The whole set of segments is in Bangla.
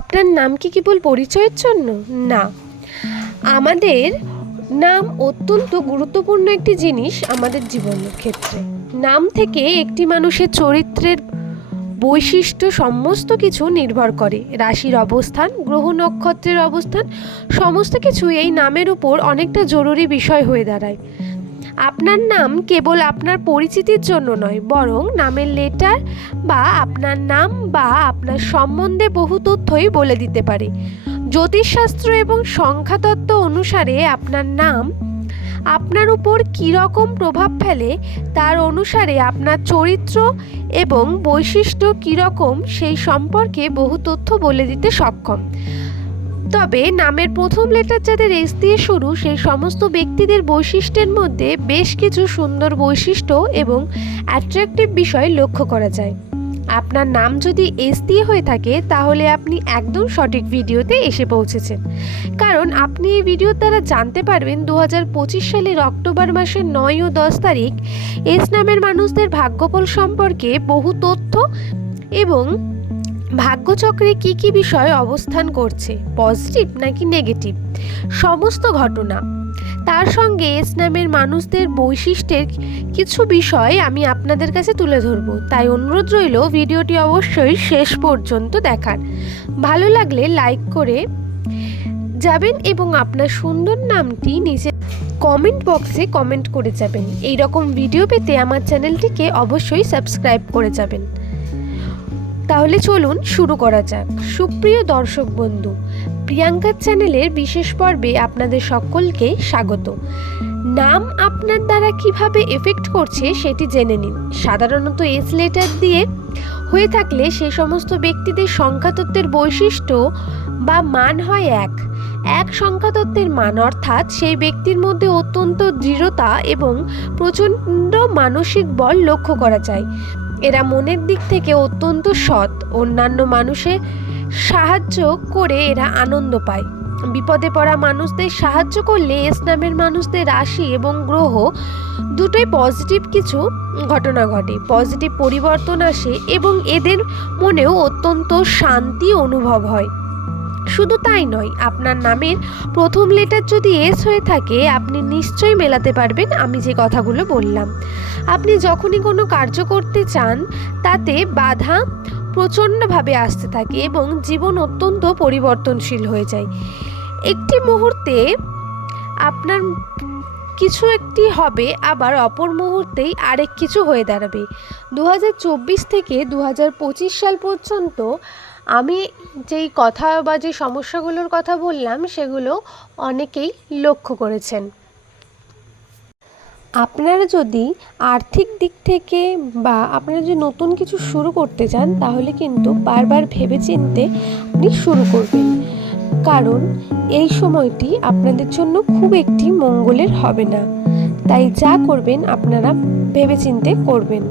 আপনার নাম কি কেবল পরিচয়ের জন্য? না, আমাদের নাম অত্যন্ত গুরুত্বপূর্ণ একটি জিনিস আমাদের জীবনের ক্ষেত্রে। নাম থেকে একটি মানুষের চরিত্রের বৈশিষ্ট্য সমস্ত কিছু নির্ভর করে। রাশির অবস্থান, গ্রহ নক্ষত্রের অবস্থান, সমস্ত কিছু এই নামের উপর অনেকটা জরুরি বিষয় হয়ে দাঁড়ায়। আপনার নাম কেবল আপনার পরিচিতির জন্য নয়, বরং নামের লেটার বা আপনার নাম বা আপনার সম্বন্ধে বহু তথ্যই বলে দিতে পারে। জ্যোতিষশাস্ত্র এবং সংখ্যাতত্ত্ব অনুসারে আপনার নাম আপনার উপর কীরকম প্রভাব ফেলে তার অনুসারে আপনার চরিত্র এবং বৈশিষ্ট্য কীরকম সেই সম্পর্কে বহু তথ্য বলে দিতে সক্ষম। তবে নামের প্রথম লেটার যাদের এস দিয়ে শুরু সেই সমস্ত ব্যক্তিদের বৈশিষ্ট্যের মধ্যে বেশ কিছু সুন্দর বৈশিষ্ট্য এবং অ্যাট্রাকটিভ বিষয় লক্ষ্য করা যায়। আপনার নাম যদি এস দিয়ে হয়ে থাকে তাহলে আপনি একদম সঠিক ভিডিওতে এসে পৌঁছেছেন, কারণ আপনি এই ভিডিওর দ্বারা জানতে পারবেন 2025 সালের অক্টোবর মাসের 9 ও 10 তারিখ এস নামের মানুষদের ভাগ্যফল সম্পর্কে বহু তথ্য এবং ভাগ্যচক্রে কি কি বিষয় অবস্থান করছে, পজিটিভ নাকি নেগেটিভ, সমস্ত ঘটনা, তার সঙ্গে এস নামের মানুষদের বৈশিষ্ট্যের কিছু বিষয় আমি আপনাদের কাছে তুলে ধরব। তাই অনুরোধ রইল ভিডিওটি অবশ্যই শেষ পর্যন্ত দেখার। ভালো লাগলে লাইক করে যাবেন এবং আপনার সুন্দর নামটি নিচে কমেন্ট বক্সে কমেন্ট করে যাবেন। এই রকম ভিডিও পেতে আমার চ্যানেলটিকে অবশ্যই সাবস্ক্রাইব করে যাবেন। তাহলে চলুন শুরু করা যাক। সুপ্রিয় দর্শক বন্ধু, প্রিয়াঙ্কার চ্যানেলের বিশেষ পর্বে আপনাদের সকলকে স্বাগত। নাম আপনার দ্বারা কিভাবে এফেক্ট করছে সেটি জেনে নিন। সাধারণত এস লেটার দিয়ে হয়ে থাকলে সে সমস্ত ব্যক্তিদের সংখ্যাতত্ত্বের বৈশিষ্ট্য বা মান হয় এক সংখ্যাতত্ত্বের মান, অর্থাৎ সেই ব্যক্তির মধ্যে অত্যন্ত দৃঢ়তা এবং প্রচণ্ড মানসিক বল লক্ষ্য করা যায়। এরা মনের দিক থেকে অত্যন্ত সৎ, অন্যান্য মানুষের সাহায্য করে এরা আনন্দ পায়। বিপদে পড়া মানুষদের সাহায্য করলে এস নামের মানুষদের রাশি এবং গ্রহ দুটোই পজিটিভ কিছু ঘটনা ঘটে, পজিটিভ পরিবর্তন আসে এবং এদের মনেও অত্যন্ত শান্তি অনুভব হয়। শুধু তাই নয়, আপনার নামের প্রথম লেটার যদি এস হয়ে থাকে আপনি নিশ্চয়ই মেলাতে পারবেন আমি যে কথাগুলো বললাম। আপনি যখনই কোনো কার্য করতে চান তাতে বাধা প্রচণ্ডভাবে আসতে থাকে এবং জীবন অত্যন্ত পরিবর্তনশীল হয়ে যায়। একটি মুহূর্তে আপনার কিছু একটি হবে, আবার অপর মুহূর্তেই আরেক কিছু হয়ে দাঁড়াবে। 2024 থেকে 2025 সাল পর্যন্ত আমি যেই কথা বা যে সমস্যাগুলোর কথা বললাম সেগুলো অনেকেই লক্ষ্য করেছেন। আপনারা যদি আর্থিক দিক থেকে বা আপনারা যদি নতুন কিছু শুরু করতে চান তাহলে কিন্তু বারবার ভেবেচিন্তে আপনি শুরু করবেন, কারণ এই সময়টি আপনাদের জন্য খুব একটি মঙ্গলের হবে না। তাই যা করবেন আপনারা ভেবেচিন্তে করবেন।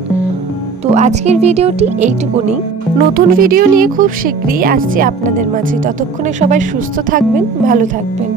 তো আজকের ভিডিওটি এইটুকুনি। নতুন ভিডিও নিয়ে খুব শীঘ্রই আসছি আপনাদের মাঝে। ততক্ষণে সবাই সুস্থ থাকবেন, ভালো থাকবেন।